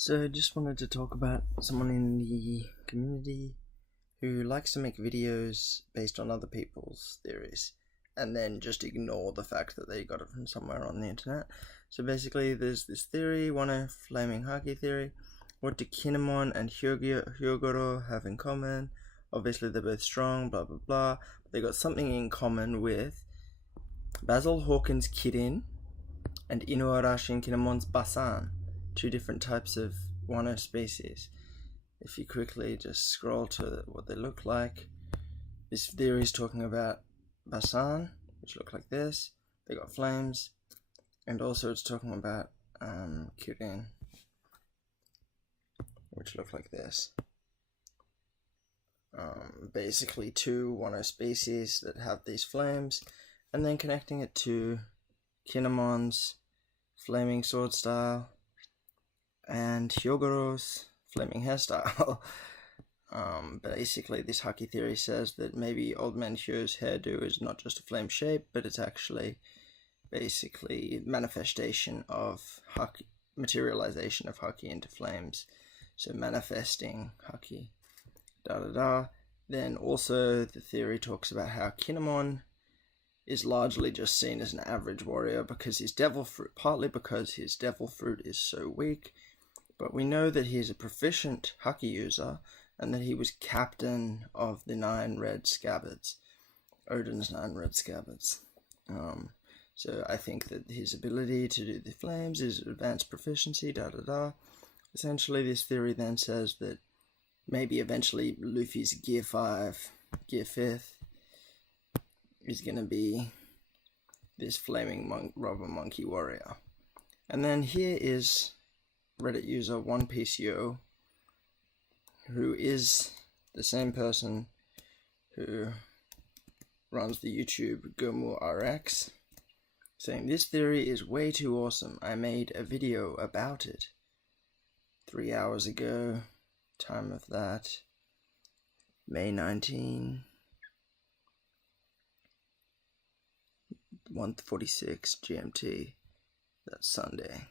So I just wanted to talk about someone in the community who likes to make videos based on other people's theories and then just ignore the fact that they got it from somewhere on the internet. So basically there's this theory, Wano flaming Haki Theory. What do Kinemon and Hyogoro have in common? Obviously they're both strong, blah blah blah, but they got something in common with Basil Hawkins' Kirin and Inuarashi Kinemon's Basan. Two different types of Wano species. If you quickly just scroll to what they look like, this theory is talking about Basan, which look like this. They got flames, and also it's talking about Kirin, which look like this. Basically two Wano species that have these flames, and then connecting it to Kinemon's flaming sword style and Hyogoro's flaming hairstyle. Basically this Haki theory says that maybe Old Man Hyo's hairdo is not just a flame shape, but it's actually basically manifestation of Haki, materialization of Haki into flames. So manifesting Haki, Then also the theory talks about how Kinemon is largely just seen as an average warrior because his devil fruit, partly because his devil fruit is so weak, but we know that he's a proficient Haki user and that he was captain of the 9 red scabbards, Odin's 9 red scabbards. So I think that his ability to do the flames is advanced proficiency, Essentially this theory then says that maybe eventually Luffy's Gear 5, Gear 5th, is going to be this flaming rubber monkey warrior. And then here is Reddit user OnePieceYo, who is the same person who runs the YouTube GomuRx, saying this theory is way too awesome. I made a video about it 3 hours ago. Time of that, May 19, 1:46 GMT. That's Sunday.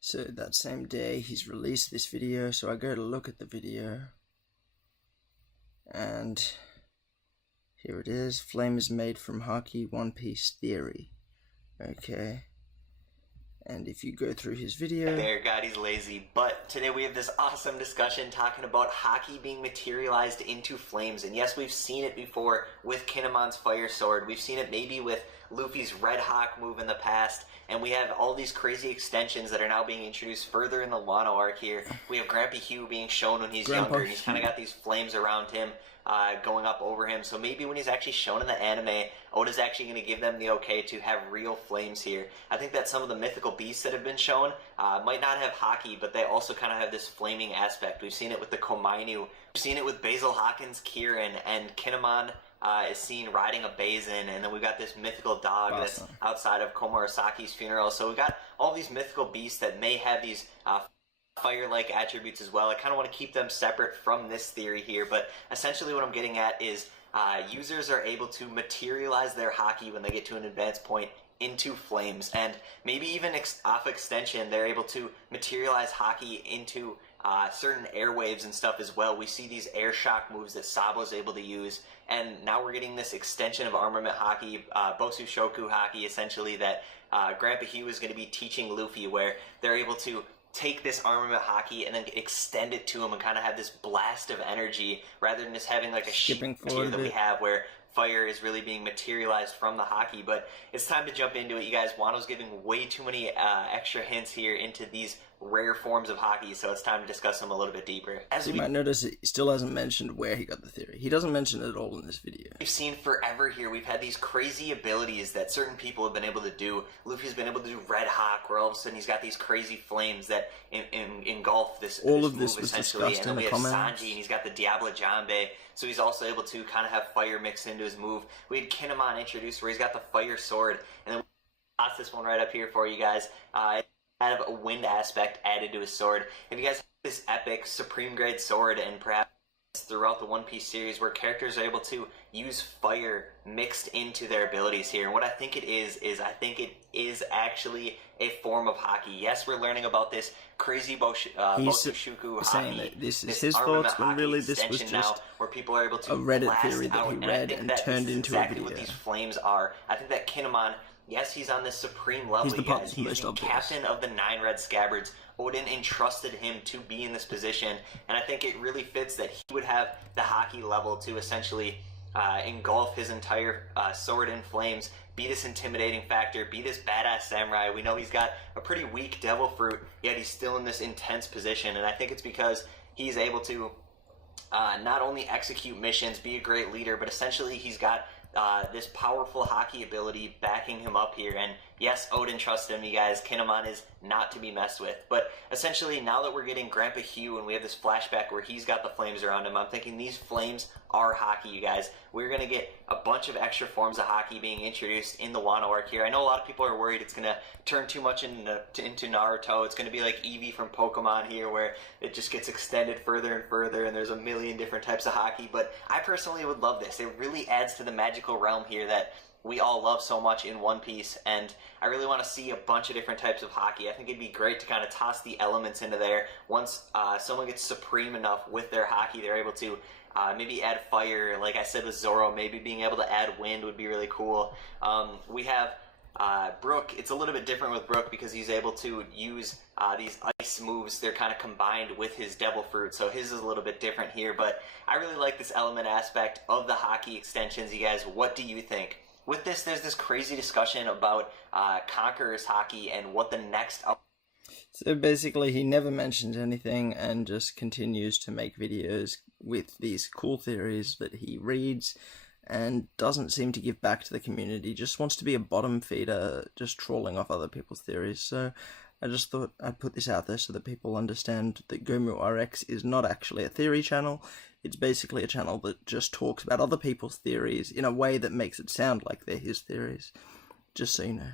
So that same day he's released this video, so I go to look at the video, and here it is. Flame is made from Haki, One Piece theory. Okay. And if you go through his video... There, God, he's lazy. But today we have this awesome discussion talking about Haki being materialized into flames. And yes, we've seen it before with Kinemon's fire sword. We've seen it maybe with Luffy's Red Hawk move in the past. And we have all these crazy extensions that are now being introduced further in the Wano arc here. We have Grandpa Hugh being shown when he's younger. And he's kind of got these flames around him. Going up over him, so maybe when he's actually shown in the anime, Oda's actually going to give them the okay to have real flames here. I think that some of the mythical beasts that have been shown might not have Haki, but they also kind of have this flaming aspect. We've seen it with the Komainu, we've seen it with Basil Hawkins' Kirin, and Kinemon is seen riding a Basin, and then we've got this mythical dog that's outside of Komurasaki's funeral. So we've got all these mythical beasts that may have these fire-like attributes as well. I kind of want to keep them separate from this theory here, but essentially what I'm getting at is users are able to materialize their Haki when they get to an advanced point into flames, and maybe even off extension they're able to materialize Haki into certain airwaves and stuff as well. We see these air shock moves that Sabo's able to use, and now we're getting this extension of armament Haki, Bosu Shoku Haki, essentially, that Grandpa Hugh is going to be teaching Luffy, where they're able to take this armament Haki and then extend it to him and kind of have this blast of energy rather than just having like a sheet here that we have where fire is really being materialized from the Haki. But it's time to jump into it, you guys. Wano's giving way too many extra hints here into these rare forms of Haki, so it's time to discuss them a little bit deeper. As you might notice, he still hasn't mentioned where he got the theory. He doesn't mention it at all in this video. We've seen forever here, we've had these crazy abilities that certain people have been able to do. Luffy's been able to do Red Hawk, where all of a sudden he's got these crazy flames that engulf this move, this was essentially. discussed and then in we the have comments. Sanji, and he's got the Diablo Jambe, so he's also able to kind of have fire mixed into his move. We had Kinemon introduced, where he's got the fire sword, and then we got this one right up here for you guys. Kind of a wind aspect added to his sword. If you guys have this epic supreme grade sword and perhaps throughout the One Piece series where characters are able to use fire mixed into their abilities here. And what I think it is I think it is actually a form of Haki. Yes, we're learning about this crazy Bosushuku Haki, saying that this is this his armament thoughts, when Haki really this was extension just now, where people are able to a Reddit blast theory that out. he And read I think and that turned this is into a exactly video. what these flames are. I think that Kinemon, yes, he's on this supreme level, He's the you guys. He's most the obvious. captain of the 9 Red Scabbards. Odin entrusted him to be in this position, and I think it really fits that he would have the Haki level to essentially engulf his entire sword in flames, be this intimidating factor, be this badass samurai. We know he's got a pretty weak devil fruit, yet he's still in this intense position, and I think it's because he's able to not only execute missions, be a great leader, but essentially he's got this powerful Haki ability backing him up here. And yes, Odin trusted him, you guys. Kinemon is not to be messed with. But essentially, now that we're getting Grandpa Hugh and we have this flashback where he's got the flames around him, I'm thinking these flames are Haki, you guys. We're going to get a bunch of extra forms of Haki being introduced in the Wano arc here. I know a lot of people are worried it's going to turn too much into Naruto. It's going to be like Eevee from Pokemon here, where it just gets extended further and further, and there's a million different types of Haki. But I personally would love this. It really adds to the magical realm here that we all love so much in One Piece, and I really want to see a bunch of different types of Haki. I think it'd be great to kind of toss the elements into there. Once someone gets supreme enough with their Haki, they're able to maybe add fire, like I said with Zoro. Maybe being able to add wind would be really cool. We have Brook. It's a little bit different with Brook because he's able to use these ice moves. They're kind of combined with his devil fruit, so his is a little bit different here. But I really like this element aspect of the Haki extensions. You guys, what do you think? With this, there's this crazy discussion about Conqueror's Haki and what the next... So basically, he never mentions anything and just continues to make videos with these cool theories that he reads and doesn't seem to give back to the community, just wants to be a bottom feeder, just trawling off other people's theories. So I just thought I'd put this out there so that people understand that GomuRx is not actually a theory channel. It's basically a channel that just talks about other people's theories in a way that makes it sound like they're his theories. Just so you know.